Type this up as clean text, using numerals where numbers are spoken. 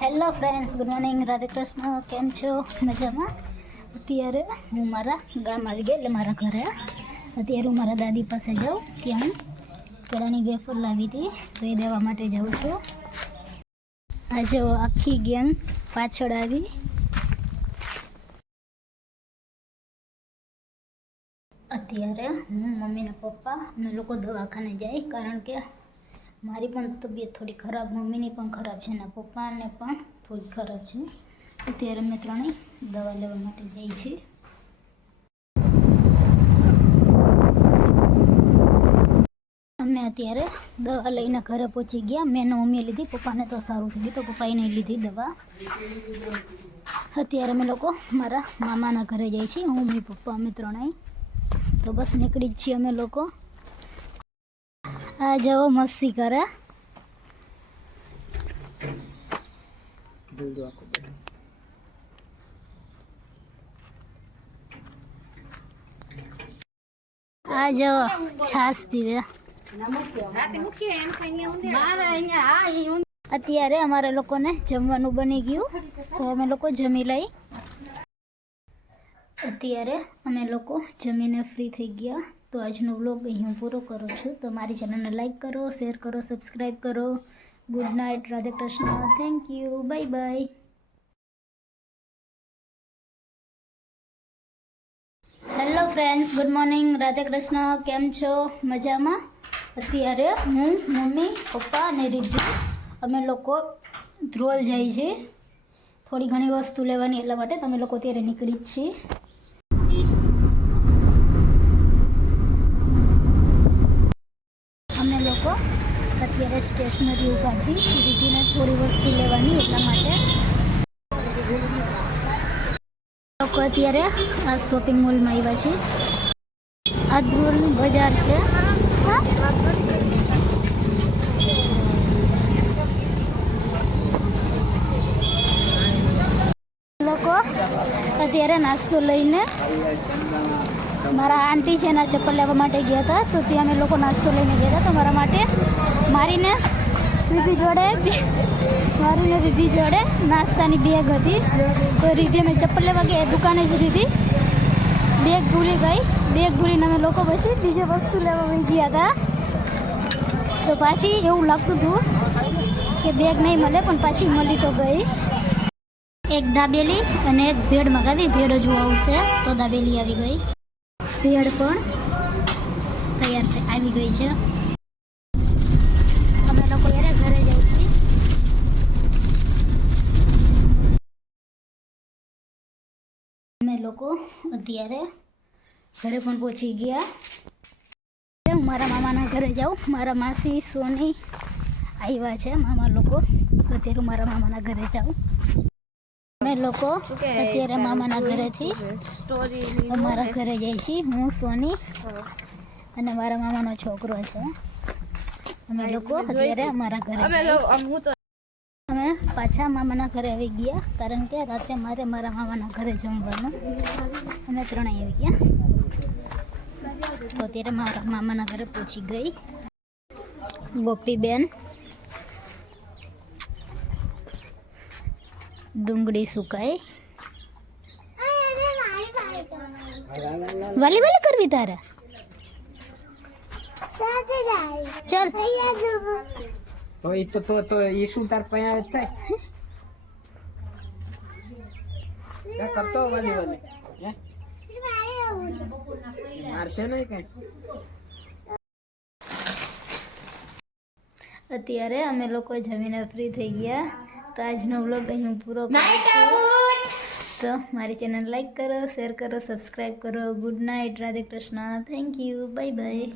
Hello friends, good morning. Radhe Krishna. કેમ છો? મજામાં? અત્યારે હું મારા ગામ આવી ગઈ, એટલે મારા ઘરે. અત્યારે હું મારા દાદી પાસે જાઉં, ત્યાં કેળાની વેફર લાવી હતી, તો એ દેવા માટે જાઉં છું. આજે આખી ગેંગ પાછળ આવી. અત્યારે હું મમ્મી ને પપ્પા અમે લોકો દવાખાને જાય, કારણ કે મારી પણ તબિયત થોડી ખરાબ, મમ્મીની પણ ખરાબ છે ને પપ્પાને પણ થોડી ખરાબ છે. અત્યારે અમે ત્રણેય દવા લેવા માટે જઈએ છીએ. અમે અત્યારે દવા લઈને ઘરે પહોંચી ગયા. મેં મમ્મીએ લીધી, પપ્પાને તો સારું થઈ ગયું, તો પપ્પાએ નહીં લીધી દવા. અત્યારે અમે લોકો મારા મામાના ઘરે જઈએ છીએ, હું મમ્મી પપ્પા અમે ત્રણેય. તો બસ નીકળી જ છીએ અમે લોકો. આ જાઓ મસ્તી કરે. આ જાઓ છાસ પીવે. અત્યારે અમારા લોકોને જમવાનું બની ગયું, તો અમે લોકો જમી લઈ. અત્યારે અમે લોકો જમીને ફ્રી થઈ ગયા. તો આજનો વ્લોગ અહીં હું પૂરો કરું છું. તો મારી ચેનલને લાઈક કરો, શેર કરો, સબસ્ક્રાઈબ કરો. Good night. Radhe Krishna. Thank you. Bye bye. Hello friends, good morning. Radhe Krishna. કેમ છો? મજામાં? અત્યારે હું મમ્મી પપ્પા અને રીધુ અમે લોકો ધ્રોલ જાય છે, થોડી ઘણી વસ્તુ લેવાની, એટલા માટે તમે લોકો અત્યારે નીકળી જ છીએ. અમે લોકો અત્યારે સ્ટેશનરી ઊભા છીએ, રીધુને થોડી વસ્તુ લેવાની, એટલા માટે. લોકો અત્યારે આ શોપિંગ મોલમાં આવ્યા છે. આ ધ્રોલનું બજાર છે. લોકો અત્યારે નાસ્તો લઈને મારા આંટી છે એના ચપ્પલ લેવા માટે ગયા હતા, તો ત્યાં અમે લોકો નાસ્તો લઈને ગયા હતા. તો મારા માટે મારીને રીધી જોડે નાસ્તાની બેગ હતી, તો રીધી અમે ચપ્પલ લેવા ગયા દુકાને જ રીધી બેગ ભૂલી ગઈ. બેગ ભૂલીને અમે લોકો પછી બીજી વસ્તુ લેવા વહી ગયા હતા. તો પાછી એવું લાગતું હતું કે બેગ નહીં મળે, પણ પાછી મળી તો ગઈ. એક દાબેલી અને એક ભેળ મગાવી. ભેળ હજુ આવશે, તો દાબેલી આવી ગઈ. ભેળ પણ તૈયાર આવી ગઈ છે. અમે લોકો એને ઘરે જાય છીએ. અમે લોકો અત્યારે ઘરે પણ પહોંચી ગયા. હું મારા મામાના ઘરે જાઉં. મારા માસી સોની આવ્યા છે, મામા લોકો. અત્યારે મારા મામાના ઘરે જાઉં. અમે લોકો અત્યારે મામાના ઘરેથી અમારા ઘરે જઈએ છીએ. હું, સોની અને મારા મામાનો છોકરો છે. અમે લોકો અત્યારે અમારા ઘરે અમે પાછા મામાના ઘરે આવી ગયા, કારણ કે રાતે મારા મામાના ઘરે જમવાનું. અમે ત્રણેય આવી ગયા. તો અત્યારે મારા મામાના ઘરે પહોંચી ગઈ. ગોપીબેન ડુંગળી સુકાય. વાલી વાલી કરવી તારે? ચાલ તો ઈ તો ઈ શું તાર પૈયા થાય કરતો વાલી વાલી મારશે નહીં કઈ. અત્યારે અમે લોકો જમીને ફ્રી થઈ ગયા. તો આજનો વ્લોગ અહીં પૂરો કરું છું. તો મારી ચેનલ લાઈક કરો, શેર કરો, સબસ્ક્રાઈબ કરો. Good night. Radhe Krishna. Thank you. Bye bye.